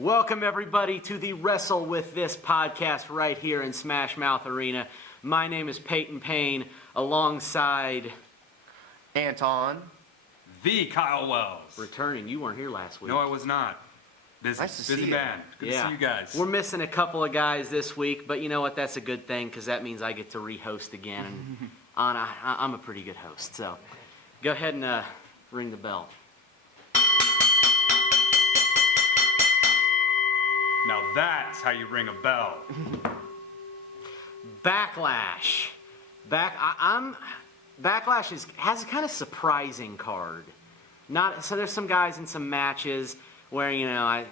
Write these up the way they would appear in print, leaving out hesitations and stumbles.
Welcome, everybody, to the Wrestle With This podcast right here in Smash Mouth Arena. My name is Peyton Payne, alongside Anton. The Kyle Wells. returning. You weren't here last week. No, I was not. Busy. Nice to see Busy you. man. Good to see you guys. We're missing a couple of guys this week, but you know what? That's a good thing because that means I get to re-host again. And I'm a pretty good host, so go ahead and ring the bell. Now that's how you ring a bell. Backlash. Backlash has a kind of surprising card. So there's some guys in some matches where I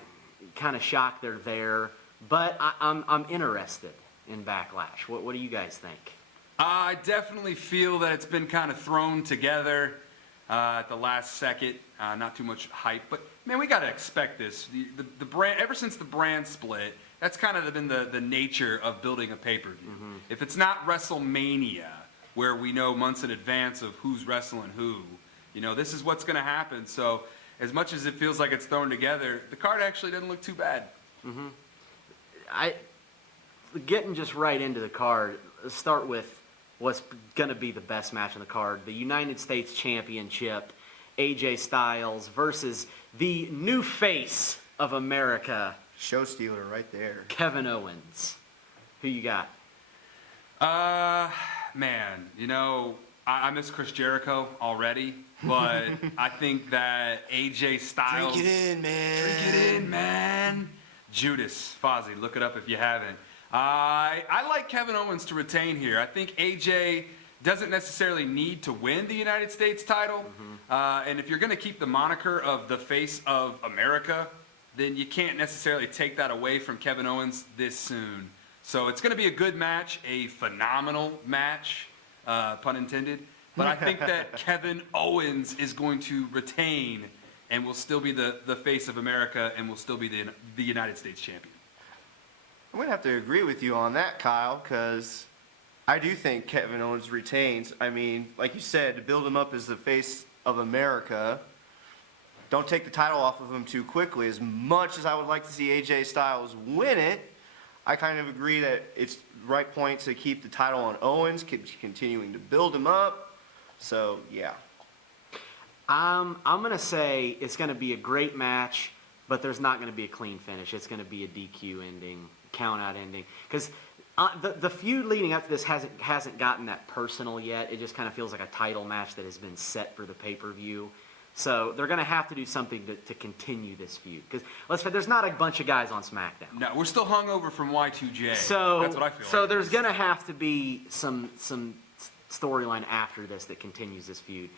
kind of shocked they're there, but I'm interested in Backlash. What do you guys think? I definitely feel that it's been kind of thrown together at the last second. Not too much hype, but man, we got to expect this. The brand, ever since the brand split, that's kind of been the nature of building a pay-per-view. Mm-hmm. If it's not WrestleMania, where we know months in advance of who's wrestling who, this is what's going to happen. So as much as it feels like it's thrown together, the card actually doesn't look too bad. Mm-hmm. Getting just right into the card, let's start with what's going to be the best match on the card. The United States Championship, AJ Styles versus the new face of America, Show stealer right there. Kevin Owens. Who you got? Man, I miss Chris Jericho already, but I think that AJ Styles... Drink it in, man. Drink it in, man. Judas, Fozzy, look it up if you haven't. I like Kevin Owens to retain here. I think AJ doesn't necessarily need to win the United States title. Mm-hmm. And if you're going to keep the moniker of the face of America, then you can't necessarily take that away from Kevin Owens this soon. So it's going to be a good match, a phenomenal match, pun intended. But I think that Kevin Owens is going to retain and will still be the face of America and will still be the United States champion. I'm going to have to agree with you on that, Kyle, because I do think Kevin Owens retains. I mean, like you said, to build him up as the face of America, don't take the title off of him too quickly. As much as I would like to see AJ Styles win it, I kind of agree that it's the right point to keep the title on Owens, continuing to build him up. So, yeah. I'm going to say it's going to be a great match, but there's not going to be a clean finish. It's going to be a DQ ending, count-out ending. Because the feud leading up to this hasn't gotten that personal yet. It just kind of feels like a title match that has been set for the pay-per-view. So they're going to have to do something to continue this feud. Because let's say there's not a bunch of guys on SmackDown. No, we're still hungover from Y2J. So that's what I feel. So like there's going to have to be some storyline after this that continues this feud.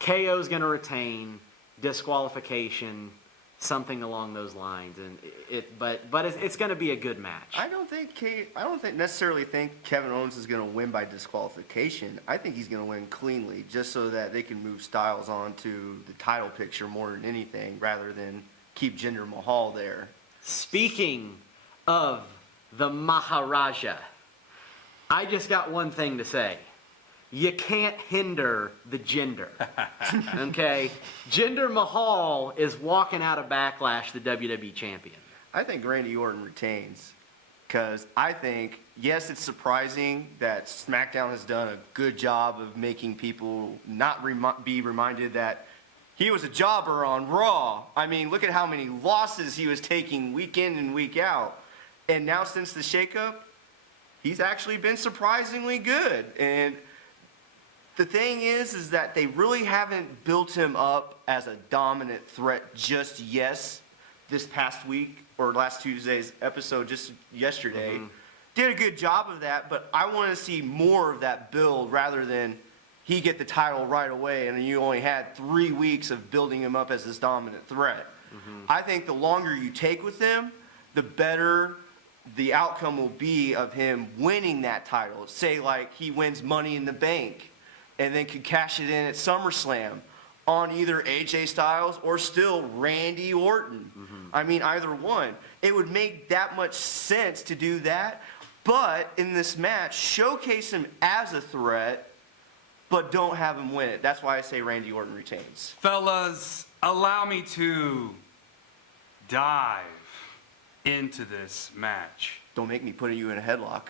KO's going to retain, disqualification, something along those lines, and but it's going to be a good match. I don't necessarily think Kevin Owens is going to win by disqualification. I think he's going to win cleanly, just so that they can move Styles onto the title picture more than anything, rather than keep Jinder Mahal there. Speaking of the Maharaja, I just got one thing to say. You can't hinder the Jinder. Okay? Jinder Mahal is walking out of Backlash the WWE champion. I think Randy Orton retains, because I think, yes, it's surprising that SmackDown has done a good job of making people not be reminded that he was a jobber on Raw. I mean, look at how many losses he was taking week in and week out. And now since the shakeup, he's actually been surprisingly good. And the thing is that they really haven't built him up as a dominant threat just yet. This past week, or last Tuesday's episode just yesterday, did a good job of that, but I want to see more of that build rather than he get the title right away and then you only had 3 weeks of building him up as this dominant threat. I think the longer you take with him, the better the outcome will be of him winning that title. Say like he wins Money in the Bank and then could cash it in at SummerSlam on either AJ Styles or still Randy Orton. I mean, either one. It would make that much sense to do that, but in this match, showcase him as a threat, but don't have him win it. That's why I say Randy Orton retains. Fellas, allow me to dive into this match. Don't make me put you in a headlock.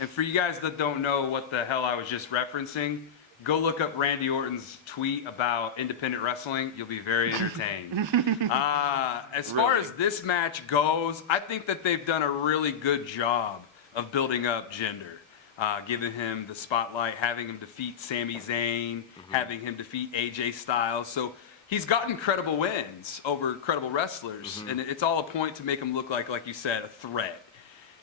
And for you guys that don't know what the hell I was just referencing, go look up Randy Orton's tweet about independent wrestling. You'll be very entertained. As far as this match goes, I think that they've done a really good job of building up Jinder, giving him the spotlight, having him defeat Sami Zayn, having him defeat AJ Styles. So he's gotten credible wins over credible wrestlers, and it's all a point to make him look like you said, a threat.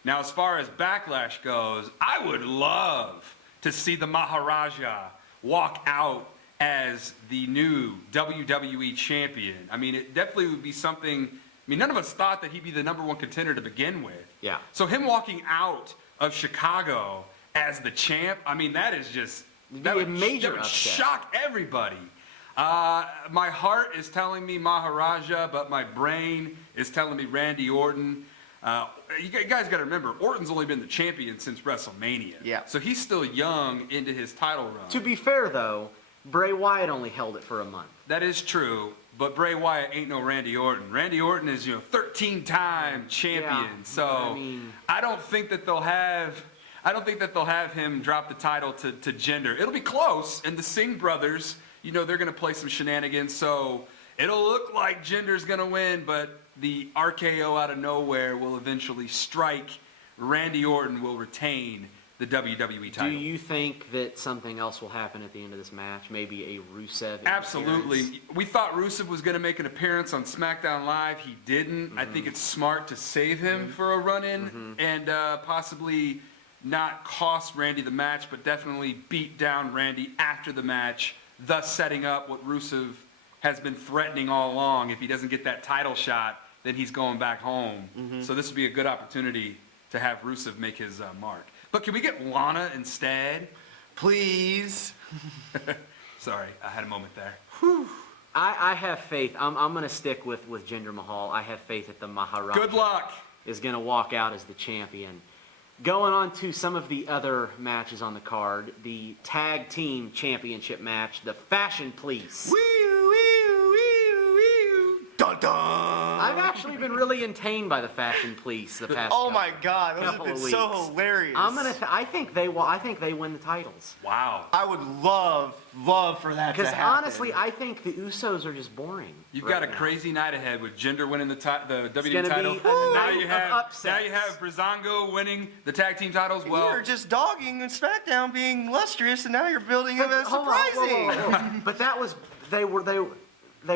Now, as far as Backlash goes, I would love to see the Maharaja walk out as the new WWE champion. I mean, it definitely would be something. I mean, none of us thought that he'd be the #1 contender to begin with. Yeah. So him walking out of Chicago as the champ, I mean, that is just It'd be a major that would upset. shock everybody. My heart is telling me Maharaja, but my brain is telling me Randy Orton. You guys got to remember, Orton's only been the champion since WrestleMania. Yeah. So he's still young into his title run. To be fair, though, Bray Wyatt only held it for a month. That is true, but Bray Wyatt ain't no Randy Orton. Randy Orton is, 13-time champion. Yeah, So I mean- I don't think that they'll have him drop the title to Jinder. It'll be close, and the Singh brothers, they're gonna play some shenanigans. So it'll look like Jinder's gonna win, but the RKO out of nowhere will eventually strike. Randy Orton will retain the WWE title. Do you think that something else will happen at the end of this match? Maybe a Rusev Absolutely. interference? We thought Rusev was going to make an appearance on SmackDown Live. He didn't. I think it's smart to save him for a run-in and possibly not cost Randy the match, but definitely beat down Randy after the match, thus setting up what Rusev has been threatening all along. If he doesn't get that title shot, then he's going back home. So this would be a good opportunity to have Rusev make his mark. But can we get Lana instead? Please. Sorry, I had a moment there. I have faith. I'm going to stick with Jinder Mahal. I have faith that the Maharaja Good luck. is going to walk out as the champion. Going on to some of the other matches on the card, the Tag Team Championship match, the Fashion Police. Dun dun. I've actually been really entertained by the Fashion Police the past. Oh my God, those have couple been of so weeks. hilarious. I think they will. I think they win the titles. Wow. I would love for that to Because happen. honestly, I think the Usos are just boring. You've right got a now. crazy night ahead with Jinder winning the WWE gonna title. be a Now night you of have upsets. Brizongo winning the tag team titles. Well, You're just dogging SmackDown being lustrous, and now you're building it as Hold on, whoa, surprising. whoa, whoa. But that was they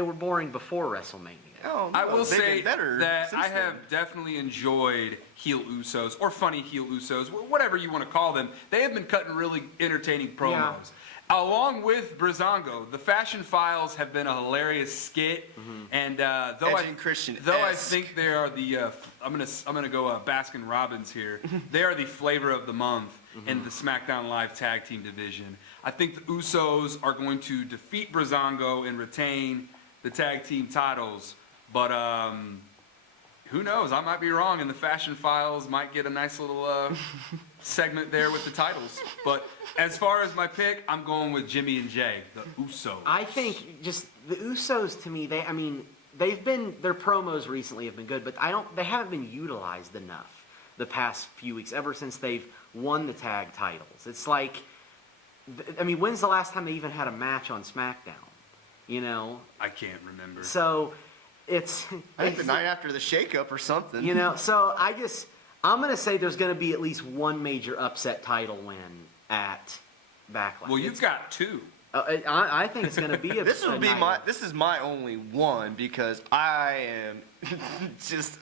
were boring before WrestleMania. Oh, I no, will they've been say better that since I have then. definitely enjoyed heel Usos or funny heel Usos, whatever you want to call them. They have been cutting really entertaining promos. Yeah. Along with Brizongo, the Fashion Files have been a hilarious skit, and though Edge and Christian-esque. I think they are the I'm gonna go Baskin Robbins here. They are the flavor of the month in the SmackDown Live Tag Team division. I think the Usos are going to defeat Brizongo and retain the tag team titles, but who knows? I might be wrong, and the Fashion Files might get a nice little segment there with the titles. But as far as my pick, I'm going with Jimmy and Jay, the Usos. I think just the Usos to me, their promos recently have been good, but they haven't been utilized enough the past few weeks, ever since they've won the tag titles. It's like, when's the last time they even had a match on SmackDown? I can't remember. So it's I think the night after the shakeup or something. so I'm going to say there's going to be at least one major upset title win at Backlash. Well, you've got two. I think it's going to be a This a would be night of- this is my only one because I am just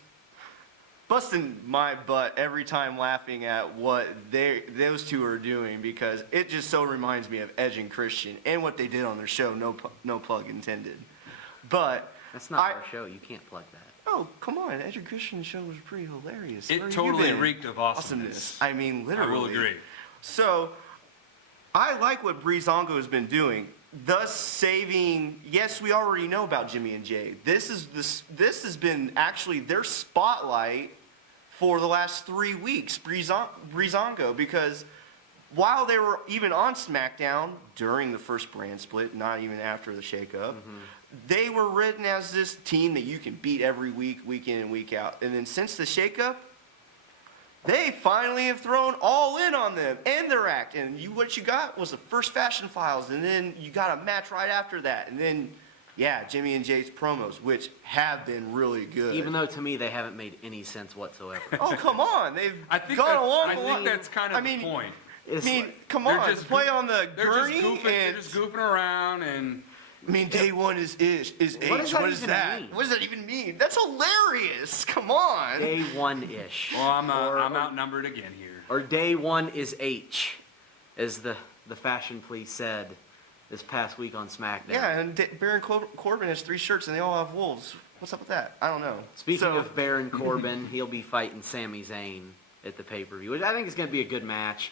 busting my butt every time laughing at what those two are doing because it just so reminds me of Edge and Christian and what they did on their show. No plug intended. But That's not our show. You can't plug that. oh come on, Edge and Christian's show was pretty hilarious. It Where you totally been? reeked of awesomeness. I mean, literally. I will agree. So, I like what Breezango has been doing, thus saving. Yes, we already know about Jimmy and Jay. This has been actually their spotlight for the last 3 weeks, Breezango, because while they were even on SmackDown during the first brand split, not even after the shakeup, they were written as this team that you can beat every week, week in and week out. And then since the shakeup, they finally have thrown all in on them and their act. And what you got was the first Fashion Files, and then you got a match right after that. And then, yeah, Jimmy and Jay's promos, which have been really good. Even though to me they haven't made any sense whatsoever. Oh, come on. They've I think gone that's, along I the think line. that's kind of I mean, the point. It's I mean, like- come They're on, just play goof- on the They're gurney just goofing. They're and just goofing around, and I mean, day one is ish, is H. What does that What is even that? mean? What does that even mean? That's hilarious. Come on. Day one-ish. well, I'm outnumbered again here. Or day one is H, as the Fashion Police said this past week on SmackDown. Yeah, and Baron Corbin has 3 shirts and they all have wolves. What's up with that? I don't know. Speaking So- of Baron Corbin, he'll be fighting Sami Zayn at the pay-per-view, which I think is going to be a good match.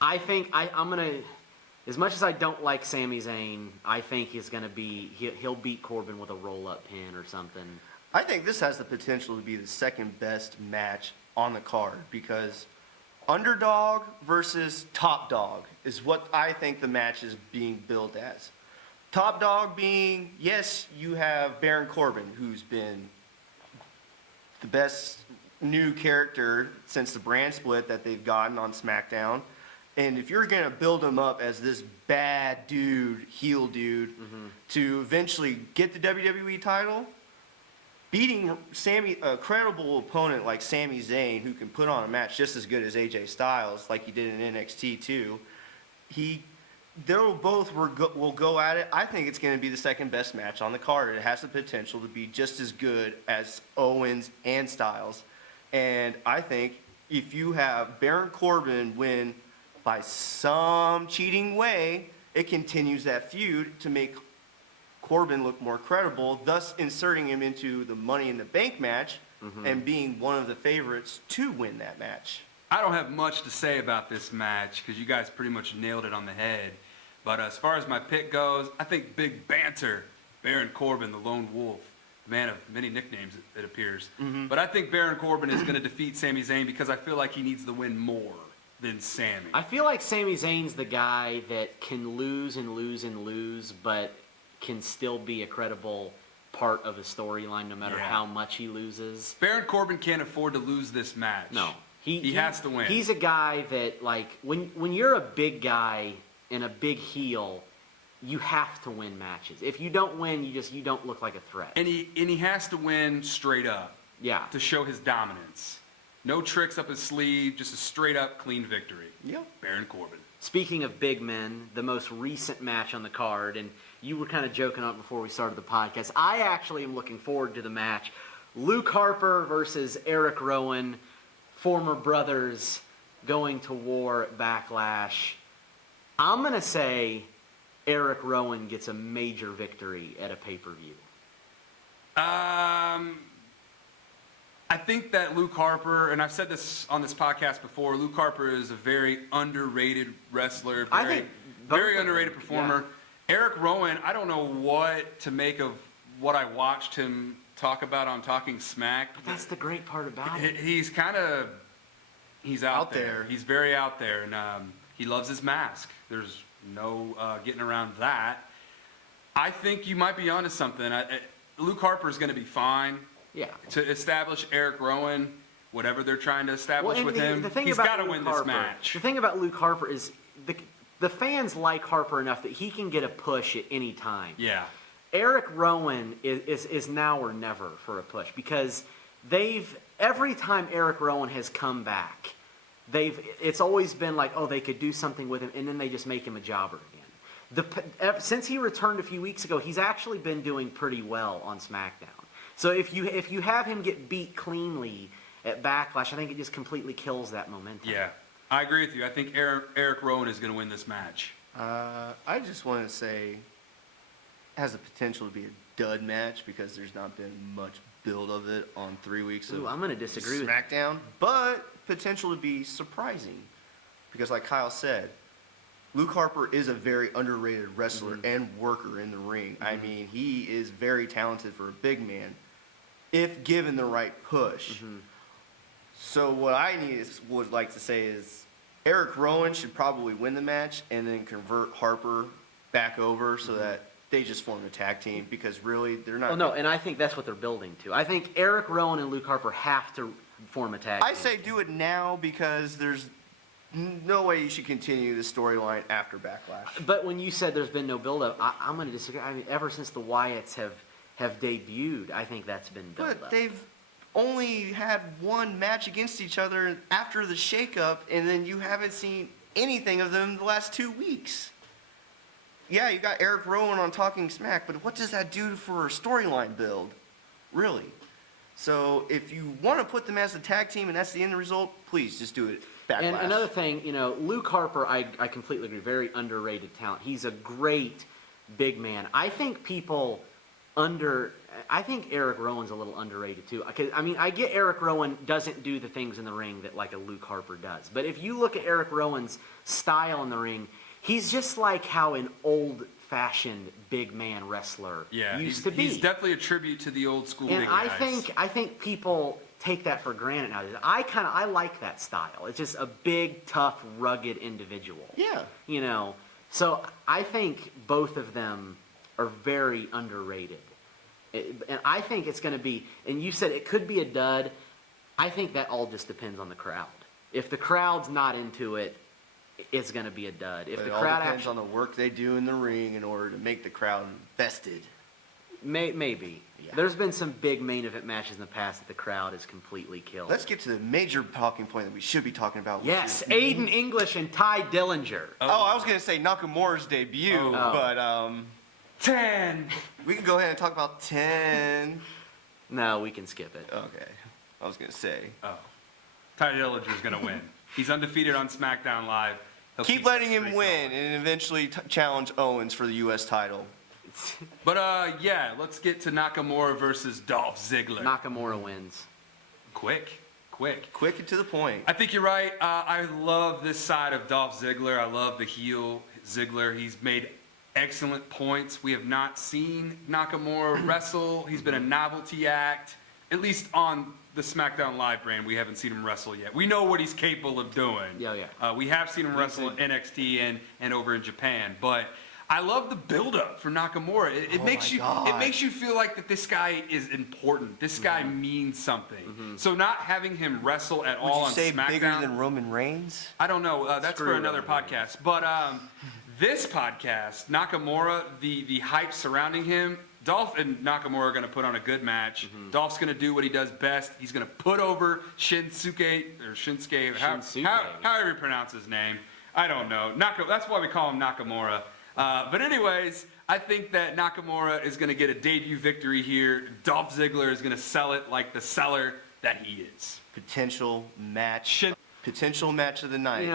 I think I'm going to, as much as I don't like Sami Zayn, I think he'll beat Corbin with a roll-up pin or something. I think this has the potential to be the second best match on the card because underdog versus top dog is what I think the match is being billed as. Top dog being, yes, you have Baron Corbin, who's been the best new character since the brand split that they've gotten on SmackDown. And if you're going to build him up as this bad dude, heel dude, to eventually get the WWE title, beating a credible opponent like Sami Zayn, who can put on a match just as good as AJ Styles, like he did in NXT too, they'll both will go at it. I think it's going to be the second best match on the card. It has the potential to be just as good as Owens and Styles. And I think if you have Baron Corbin win by some cheating way, it continues that feud to make Corbin look more credible, thus inserting him into the Money in the Bank match and being one of the favorites to win that match. I don't have much to say about this match because you guys pretty much nailed it on the head. But as far as my pick goes, I think Big Banter, Baron Corbin, the Lone Wolf, man of many nicknames, it appears. But I think Baron Corbin is going to defeat Sami Zayn because I feel like he needs to win more than Sami. I feel like Sami Zayn's the guy that can lose and lose and lose, but can still be a credible part of a storyline no matter Yeah. how much he loses. Baron Corbin can't afford to lose this match. No. He has to win. He's a guy that, like, when you're a big guy and a big heel, you have to win matches. If you don't win, you don't look like a threat. And he has to win straight up Yeah. to show his dominance. No tricks up his sleeve, just a straight up clean victory. Yep. Baron Corbin. Speaking of big men, the most recent match on the card, and you were kind of joking on it before we started the podcast. I actually am looking forward to the match. Luke Harper versus Eric Rowan, former brothers going to war at Backlash. I'm going to say Eric Rowan gets a major victory at a pay-per-view. I think that Luke Harper, and I've said this on this podcast before, Luke Harper is a very underrated wrestler, I very, think both very of them, underrated performer. Eric Rowan, I don't know what to make of what I watched him talk about on Talking Smack. But that's the great part about it. He's out Out there. there. He's very out there, and he loves his mask. There's no getting around that. I think you might be onto something. Luke Harper is going to be fine. Yeah. To establish Eric Rowan, whatever they're trying to establish and with the- him, the thing he's about got to Luke win Harper, this match. The thing about Luke Harper is the fans like Harper enough that he can get a push at any time. Yeah. Eric Rowan is now or never for a push because every time Eric Rowan has come back, it's always been like, oh, they could do something with him, and then they just make him a jobber again. Since he returned a few weeks ago, he's actually been doing pretty well on SmackDown. So if you have him get beat cleanly at Backlash, I think it just completely kills that momentum. Yeah. I agree with you. I think Eric Rowan is going to win this match. I just want to say it has the potential to be a dud match because there's not been much build of it on 3 weeks of Ooh, I'm going to disagree with you. SmackDown, but potential to be surprising because like Kyle said, Luke Harper is a very underrated wrestler and worker in the ring. I mean, he is very talented for a big man if given the right push. So what I would like to say is Eric Rowan should probably win the match and then convert Harper back over so that they just form a tag team because really they're not. Well, no, and I think that's what they're building to. I think Eric Rowan and Luke Harper have to form a tag team. I say do it now because there's no way you should continue the storyline after Backlash. But when you said there's been no build-up, I'm going to disagree. I mean, ever since the Wyatts have debuted, I think that's been built But up. they've only had one match against each other after the shakeup, and then you haven't seen anything of them the last 2 weeks. Yeah, you got Eric Rowan on Talking Smack, but what does that do for a storyline build? Really? So if you want to put them as a tag team and that's the end result, please just do it. Backlash. And another thing, Luke Harper, I completely agree, very underrated talent. He's a great big man. I think I think Eric Rowan's a little underrated too. I mean, I get Eric Rowan doesn't do the things in the ring that like a Luke Harper does. But if you look at Eric Rowan's style in the ring, he's just like how an old-fashioned big man wrestler used to be. He's definitely a tribute to the old school And big guys. I think people take that for granted nowadays. I like that style. It's just a big, tough, rugged individual. Yeah. So I think both of them are very underrated. And I think it's going to be, and you said it could be a dud. I think that all just depends on the crowd. If the crowd's not into it, it's going to be a dud. If But the it all crowd depends on the work they do in the ring in order to make the crowd invested. maybe. Yeah. There's been some big main event matches in the past that the crowd is completely killed. Let's get to the major talking point that we should be talking about. Which Yes, is- Aiden English and Ty Dillinger. Oh, I was going to say Nakamura's debut, Oh. but 10. we can go ahead and talk about 10. No, we can skip it. Okay. I was going to say. Oh. Ty Dillinger's going to win. He's undefeated on SmackDown Live. He'll Keep that letting him streak win going. and eventually challenge Owens for the U.S. title. But yeah, let's get to Nakamura versus Dolph Ziggler. Nakamura wins. Quick. Quick and to the point. I think you're right. I love this side of Dolph Ziggler. I love the heel Ziggler. He's made excellent points. We have not seen Nakamura wrestle. He's been a novelty act, at least on the SmackDown Live brand. We haven't seen him wrestle yet. We know what he's capable of doing. Yeah. We have seen him wrestle in NXT and over in Japan, but I love the build-up for Nakamura. It Oh makes my you God. it makes you feel like that this guy is important. This guy means something. So not having him wrestle at Would all you on say SmackDown. bigger than Roman Reigns? I don't know. That's Screw for another Roman podcast. But this podcast, Nakamura, the hype surrounding him, Dolph and Nakamura are going to put on a good match. Dolph's going to do what he does best. He's going to put over Shinsuke, however you pronounce his name. I don't know. That's why we call him Nakamura. But anyways, I think that Nakamura is going to get a debut victory here. Dolph Ziggler is going to sell it like the seller that he is. Potential match of the night.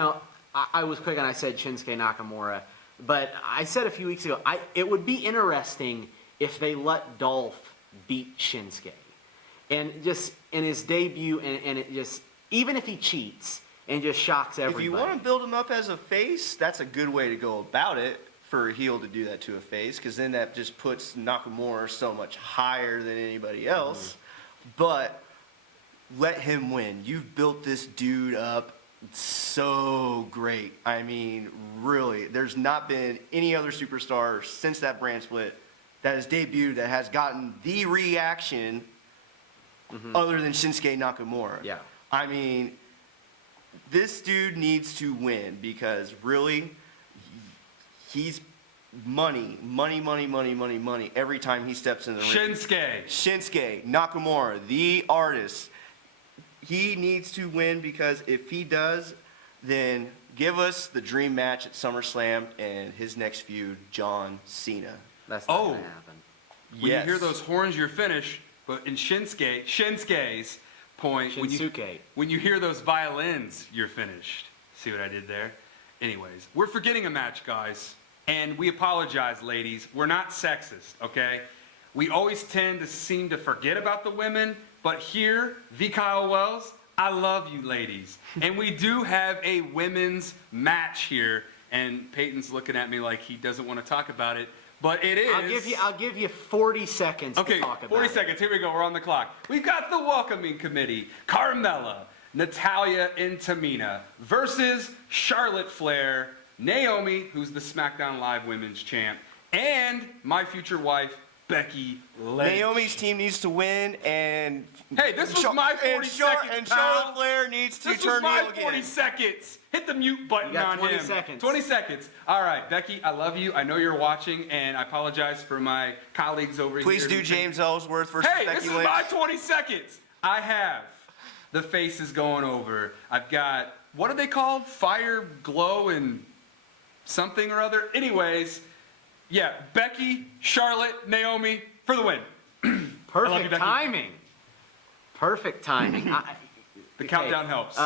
I was quick and I said Shinsuke Nakamura, but I said a few weeks ago, it would be interesting if they let Dolph beat Shinsuke. And just in his debut, and it just, even if he cheats and just shocks everybody. If you want to build him up as a face, that's a good way to go about it for a heel to do that to a face, because then that just puts Nakamura so much higher than anybody else. But let him win. You've built this dude up so great. I mean, really, there's not been any other superstar since that brand split that has debuted that has gotten the reaction other than Shinsuke Nakamura. Yeah. I mean, this dude needs to win because really, he's money every time he steps in the ring. Shinsuke Nakamura, the artist. He needs to win because if he does, then give us the dream match at SummerSlam and his next feud, John Cena. That's not going to happen. When you hear those horns, you're finished. But in Shinsuke's point, Shinsuke. when you hear those violins, you're finished. See what I did there? Anyways, we're forgetting a match, guys. And we apologize, ladies. We're not sexist, okay? We always tend to seem to forget about the women, but here, V. Kyle Wells, I love you, ladies. And we do have a women's match here. And Peyton's looking at me like he doesn't want to talk about it, but it is. I'll give you 40 seconds to talk about 40 it. seconds. Here we go. We're on the clock. We've got the welcoming committee. Carmella, Natalya and Tamina versus Charlotte Flair, Naomi, who's the SmackDown Live Women's Champ, and my future wife, Becky Lynch. Naomi's team needs to win, and Hey, this was my 40 seconds, and pal. Charlotte Flair needs to This was turn my heel 40 again. seconds. Hit the mute button You got on 20 him. seconds. 20 seconds. All right, Becky, I love you. I know you're watching, and I apologize for my colleagues over here. Please do who think- James Ellsworth versus Hey, Becky this is Lynch. my 20 seconds. I have the faces going over. I've got, what are they called? Fire, glow, and something or other. Anyways, yeah, Becky, Charlotte, Naomi for the win. Perfect you, Becky. timing. Perfect timing. The countdown helps.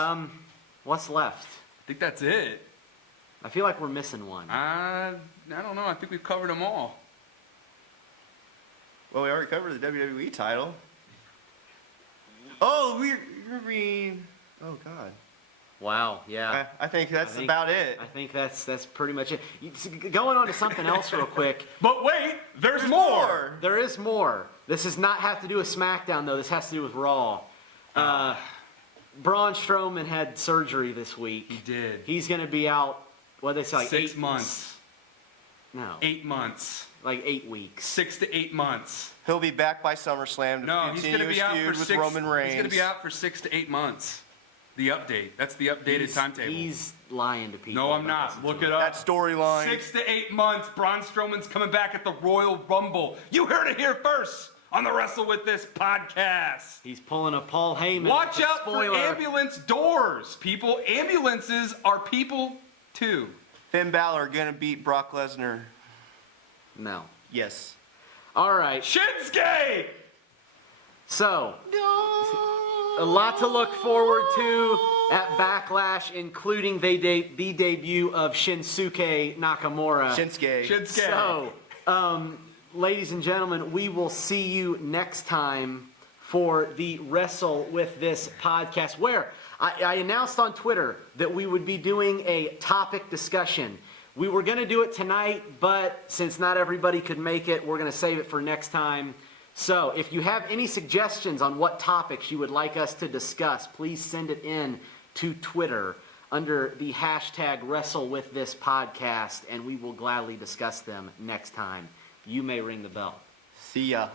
What's left? I think that's it. I feel like we're missing one. I don't know. I think we've covered them all. Well, we already covered the WWE title. Oh, oh God. Wow. Yeah. I think that's I think- about it. I think that's pretty much it. Going on to something else real quick. But wait, there's more. There is more. This does not have to do with SmackDown though. This has to do with Raw. Braun Strowman had surgery this week. He did. He's going to be out. What they say? Like 6 8 months. No. 8 months. Like 8 weeks. 6 to 8 months. He'll be back by SummerSlam to No, he's going to continue his be out feud for with 6. Roman Reigns. He's going to be out for 6 to 8 months. The update. That's the updated timetable. He's lying to people. No, I'm about not. this. Look it up. That storyline. 6 to 8 months. Braun Strowman's coming back at the Royal Rumble. You heard it here first on the Wrestle With This podcast. He's pulling a Paul Heyman. Watch with a out for spoiler. ambulance doors, people. Ambulances are people too. Finn Balor gonna beat Brock Lesnar. No. Yes. All right. Shinsuke! So, a lot to look forward to at Backlash, including the debut of Shinsuke Nakamura. Shinsuke. So, ladies and gentlemen, we will see you next time for the Wrestle With This podcast, where I announced on Twitter that we would be doing a topic discussion. We were going to do it tonight, but since not everybody could make it, we're going to save it for next time. So if you have any suggestions on what topics you would like us to discuss, please send it in to Twitter under the hashtag WrestleWithThisPodcast, and we will gladly discuss them next time. You may ring the bell. See ya.